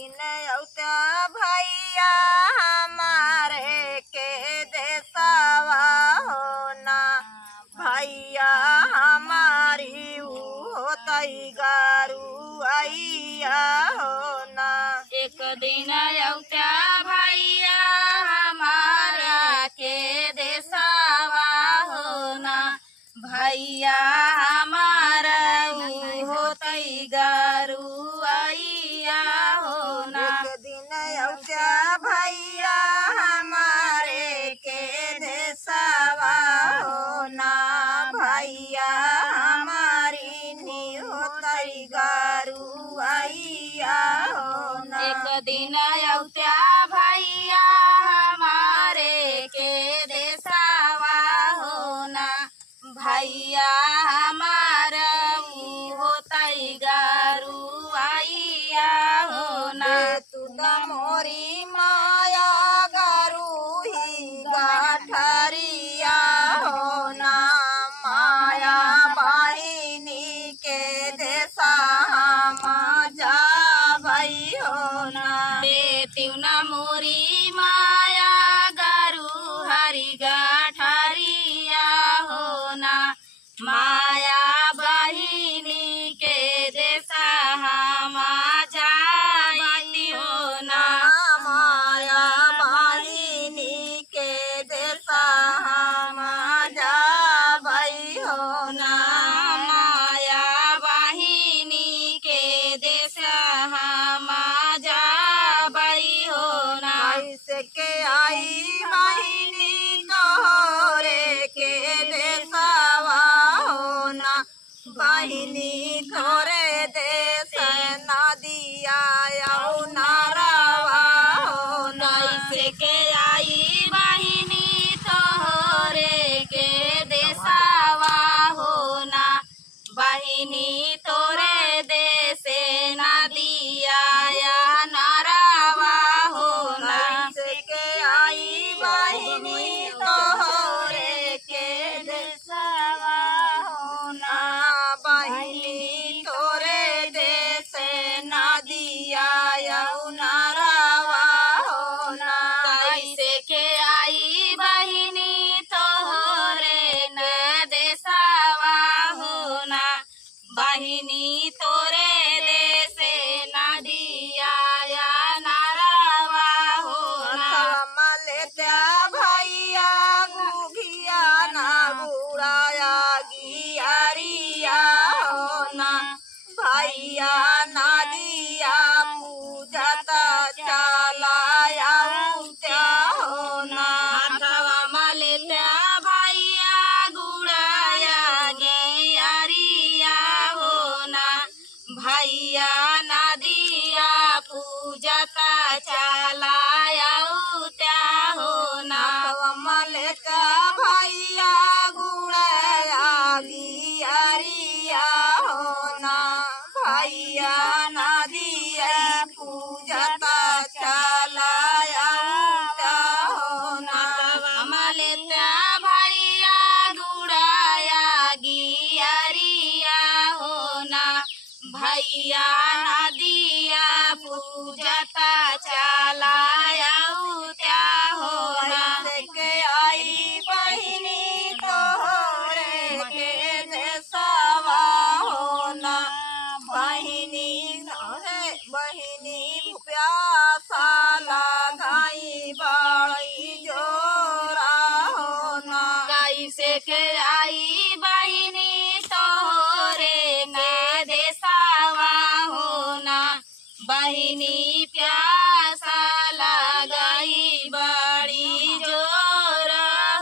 दिन औता भैया हमारे के देसावा होना भैया हमारी होतई गारू आइया होना। एक दिन औता भैया हमारा के देसावा होना भैया हमारा होतई गारू आइया होना। एक दिन औता भैया हमारे के देसावा होना भैया हमारी नी होतई गारू आइया होना। एक दिन औता भैया हमारे के देसावा होना भैया हमारा होतई गारू आइया होना। तू न मोरी माया गारू ही गाठरिया होना माया बहिनी के देसा जा भई होना। बेतिउ न मोरी माया गारू हरि गाठरिया होना माया बहिनी के देसा जाई होना। माया बहिनी के देसा जा भई होना। माया बहिनी के देसा जा बई होना। कैसे के आई बहिनी तोरे के देसावा होना बहिनी थोरे देश नदिया नारावा होना। कैसे के आई बहिनी तोरे के देसावा होना बहिनी तोरे देसे नदिया नारावा होना। कैसे के आई बहिनी तोरे के देसावा होना बहिनी तोरे देश नदिया नारावा होना। कैसे के आई बहिनी तोरे न देसावा होना बहिनी तोरे देसे नदिया नारावा होना। मलेत्या भैया गुघिया ना बुढ़ाया गियरिया होना भैया नदिया पूजता चलाया त्या होना। अथवा मलेत्या भैया गुड़ाया गे अरिया होना भैया नदिया पूजता चलाया त्या होना। मलेका भैया गुड़ाया गियरिया होना भैया नदिया पूजता चलाया त्या होना। मलेत्या भैया गुड़ाया गियरिया होना भैया नदिया पूजता चलाया त्या होना। कैसे के आई बहिनी तोरे के देसावा होना बहिनी बहिनी प्यासा लगाई बड़ी जोरा होना। कैसे के आई बहिनी तोरे न देसावा होना बहिनी प्यासा लगाई बड़ी जोर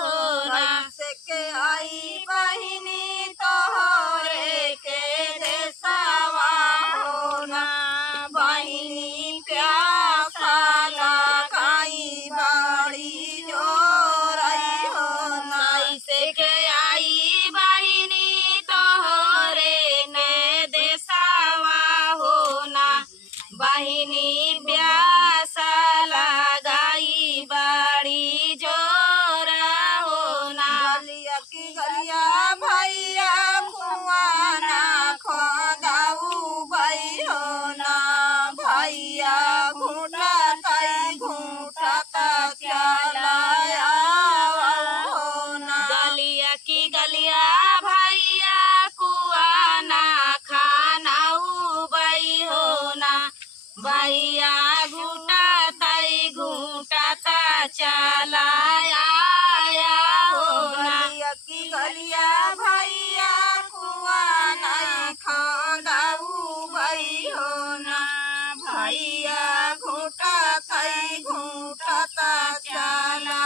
होना। कैसे के आई बहिनी तोरे के देसावा होना बहिनी प्यासा लगाई बड़ी जोरई होना। कैसे के आई बहिनी तोरे न देसावा होना बहिनी प्यासा लगाई बड़ी जोर होना। गलिया की गलिया भैया खुआना खोदाऊ भई होना भैया भैया घुटाताई घुटाता चला आया हो ना। गलिया की गलिया भैया कुआ नहीं खाऊ भाई हो ना। भैया घुटाताई घुटाता चला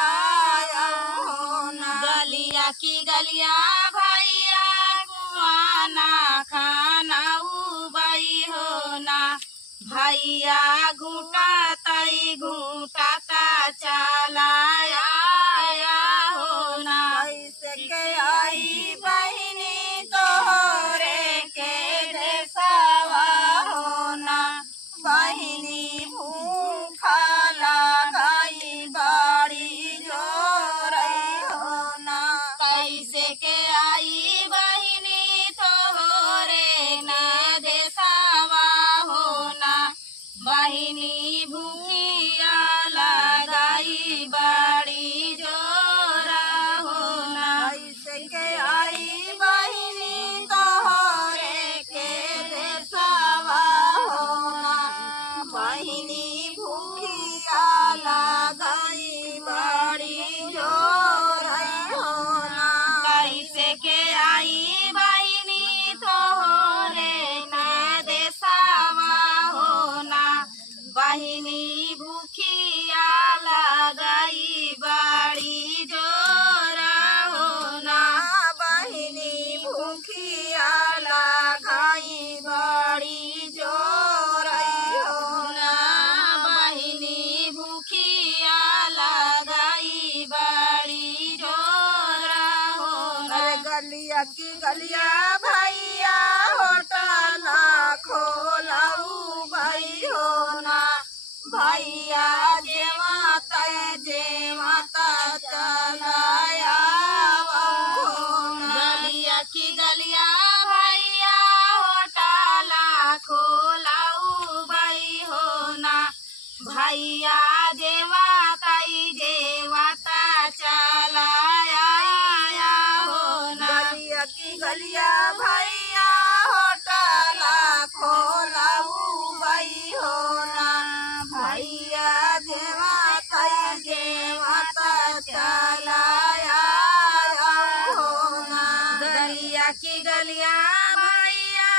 आया हो ना। गलिया की गलिया भैया कुआना खाना उबाई हो ना। भैया घुटाताई घुटाता चला आया हो ना। कैसे के आई बहिनी तोहरे के देशवा हो ना। बहिनी भूखा लगाई बाड़ी जोरई हो ना। कैसे के आई बहिनी तोहरे ना देशवा हो ना। बहिनी भूखिया लगाई बाड़ी जोरा हो ना। कैसे के आई बहिनी तोहरे के देशवा हो ना। बहिनी भूखिया लगाई बाड़ी जोरई हो ना। कैसे के आई बहिनी तोहरे ना देशवा हो ना। बहिनी भूखिया लगाई बाड़ी जोरा हो ना। बहिनी भूखिया लगाई बाड़ी जोरई हो ना। बहिनी भूखिया लगाई बाड़ी जोरा हो ना। अरे गलिया की गलिया भैया होटल खोलाऊ भाई हो ना। भैया जे माता चलाया हो ना। गलिया की गलिया भैया होटला खोलाऊ बाई हो ना। भैया जेवाता चलाया हो ना। गलिया की गलिया भैया होटल खोलाऊ भाई हो ना। भैया जेवाता चलाया हो ना। गलिया की गलिया भैया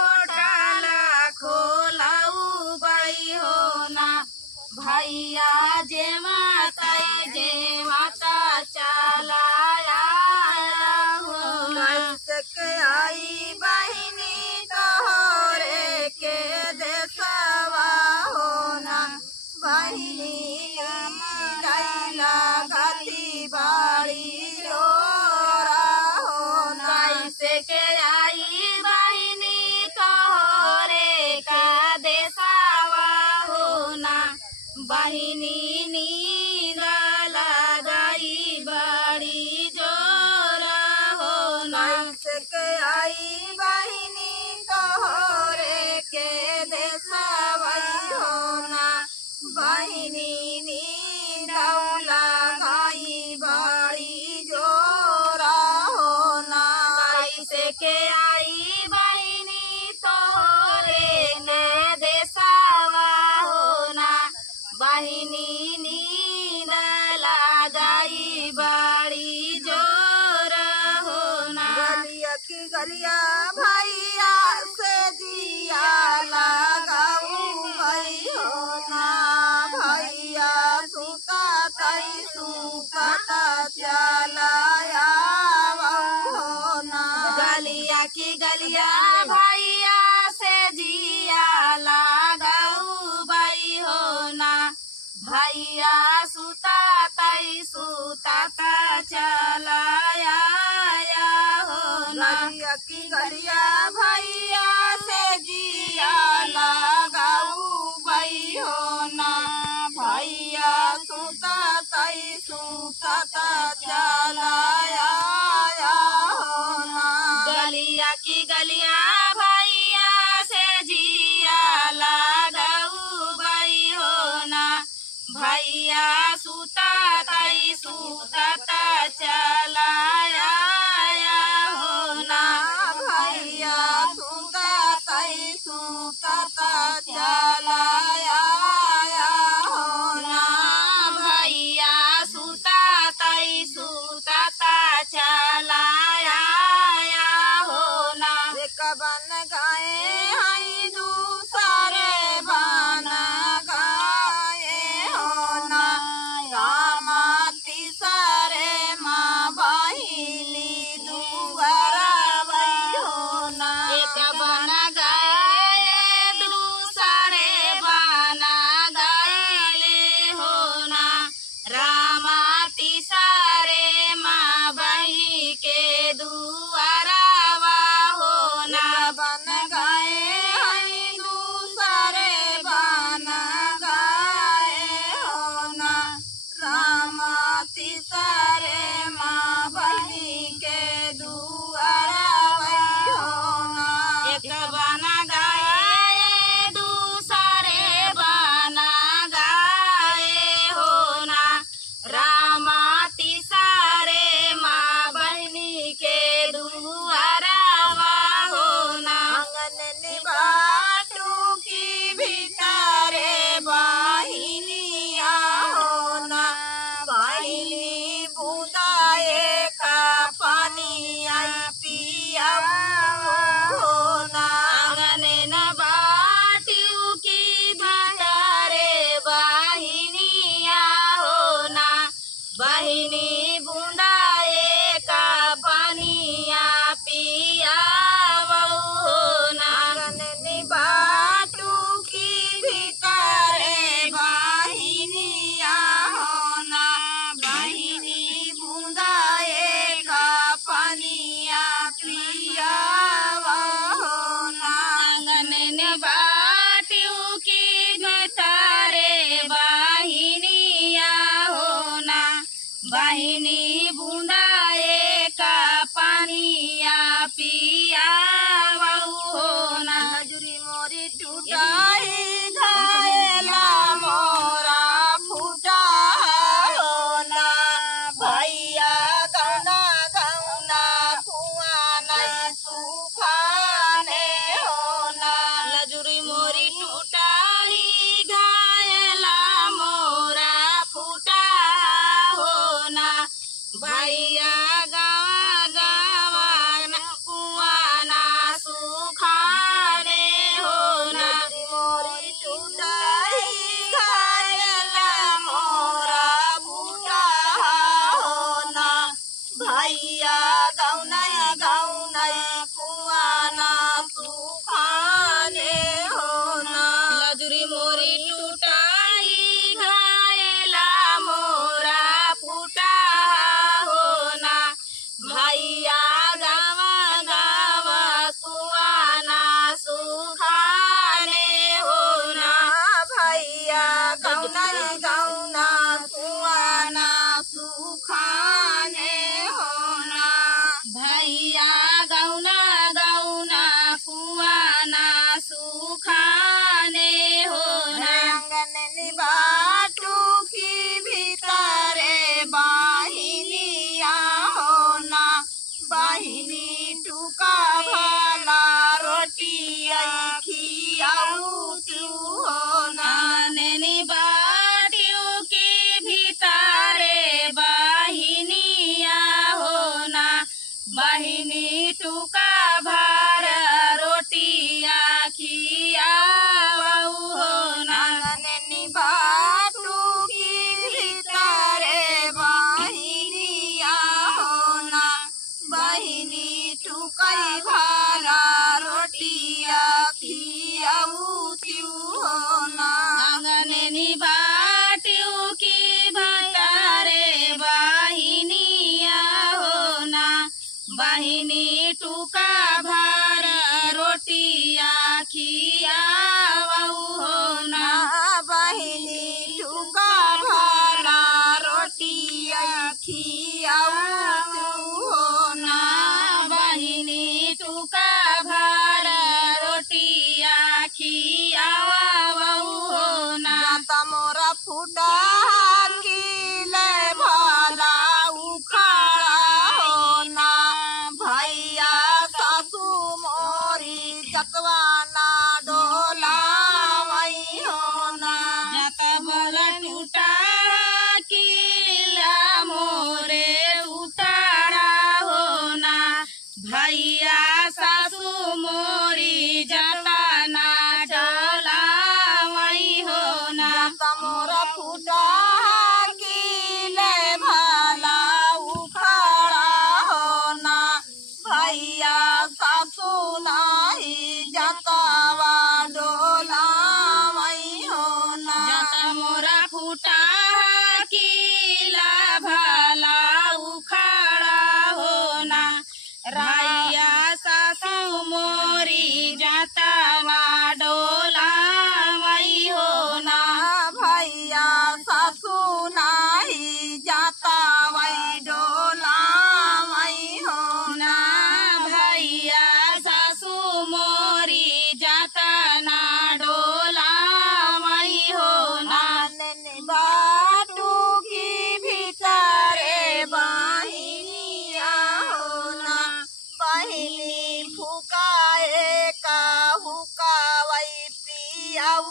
होटला खोलाऊ बाई हो ना। भैया जेवाता चलाया हो ना। कैसे के आई बहिनी तोहरे के देशवा हो ना। बहिनी गैला गति बाड़ी जोरा हो ना। कैसे के आई बहिनी तोहरे का देशवा हो ना। बहिनी नींद लगाई बाड़ी जोरा हो ना। कैसे के आई बहिनी तोहरे के देशवा हो ना। बहिनी नींद लगाई बाड़ी जोरा हो ना। कैसे के आई बहिनी तोहरे ने देशवा हो ना। बहिनी नींद लगाई बाड़ी जोरा हो ना। गलिया की गलिया भैया से दिया लगाऊ भाई हो ना। भैया सुता चलाया हो ना। गलिया की गलिया भैया से जिया लगाऊ बाई हो ना। भैया सुताता चलाया हो ना। गलिया की गलिया भैया से जिया लगाऊ भाई हो ना। भैया सुता चलाया हो ना। गलिया की गलिया भैया से जिया लगाऊ बाई हो ना। भैया सुताता चलाया हो ना। भैया सुता चलाया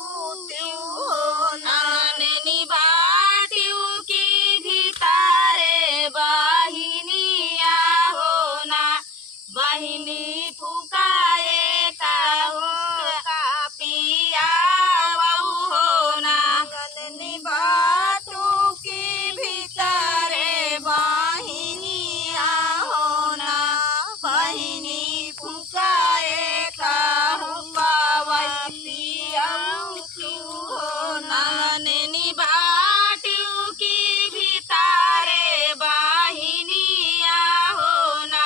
त्यों हो ना आंगन बाटियों की भीतारे बहिनिया हो ना बहिनी फुकाए का पिया हो ना आंगन बाटों के भीतरे बहिनिया हो ना बहिनी फुकाए काहू पावई पियऊ क्यों हो ना आंगन बाटियों की भीतारे बहिनिया हो ना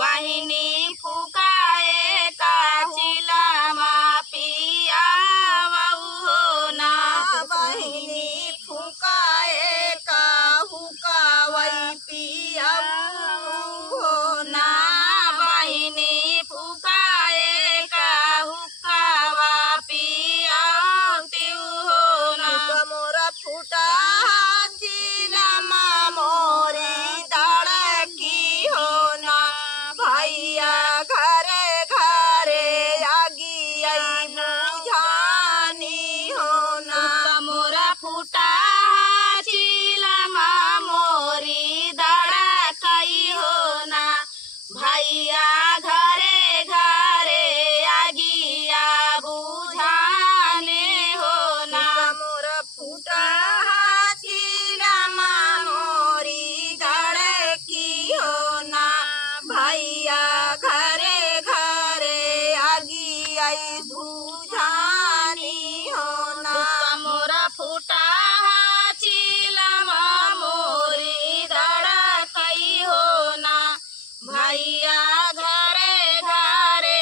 बहिनी फुकाए का चिलमा पिया हो ना बहिनी फुकाए काहू कावई पियऊ हो ना बहिनी फुकाए का हुक्कावा पिया हो ना मोरा फूटा चिलमा मोरी दड़की हो ना भैया घरे घरे आगी आई बुझानी हो ना मोरा फूटा चिलमा मोरी दड़कई हो ना भैया घरे घरे आगिया बुझाने हो ना मोरा फूटा चिलमा मोरी दड़की हो ना भैया घरे घरे आगी आई बुझानी हो ना मोरा फूटा चिलमा मोरी दड़कई हो ना भैया घरे घरे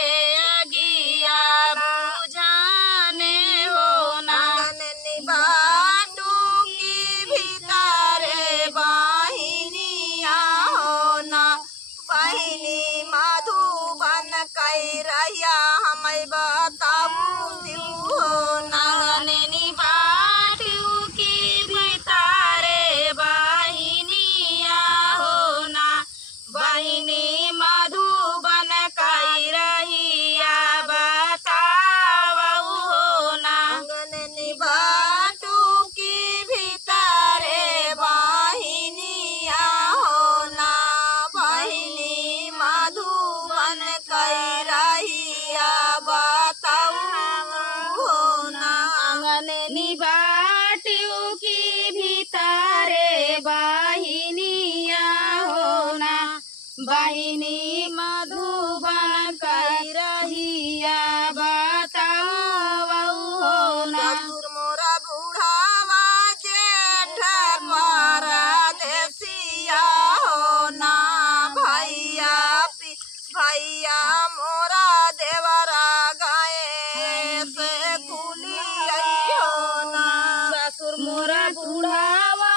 अगिया बुझाने हो ना आंगन बाटू की भीतरे बहिनिया हो ना बहिनी मधुबन कई रहिया हमें बताऊ त्यों हो ना आंगन बाटियों की भीतारे बहिनिया हो ना बहिनी मधुबन कई रहिया बतावऊ हो ना आंगन बाटू की भीतरे बहिनिया हो ना बहिनी मधुबन कई रहिया बताऊ हो ना आंगन बाटियों की भीतारे बहिनिया हो ना बहिनी मधुबन कई रहिया बतावऊ हो ना ससुर मोरा बूढ़ावा जेठ परदेसिया हो ना भैया मोरा देवरा गाए से कुली हो ना ससुर मोरा बुढ़ावा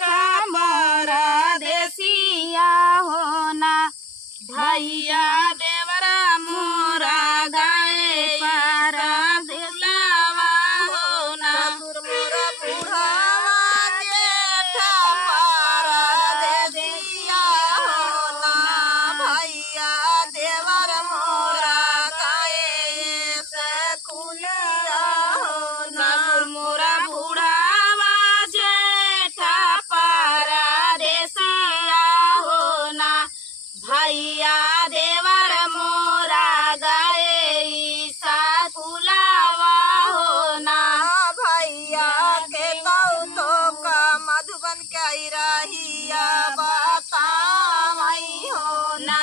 कमरा देसिया हो ना भैया देवरा मोरा गाए पारा देलावा हो ना ससुर मोरा बूढ़ावा जेठ परदेसिया हो ना भैया देवर मोरा गाए से कुलिया हो ना ससुर मोरा बुढ़ावा जेठा पारा देसिया हो ना भैया देवर मोरा गाए सा फुलावा हो ना भैया के तो का मधुबन के रहिया बताई हो ना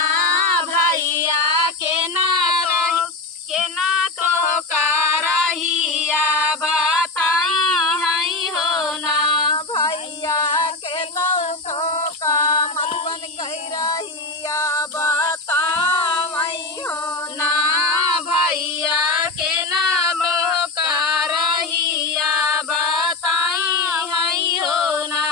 भैया के ना रही के ना तो का रहिया बताई हई हो ना भैया के तो का मधुबन के रहिया बताई हो ना भैया के नाम का रहिया बताई हई हो ना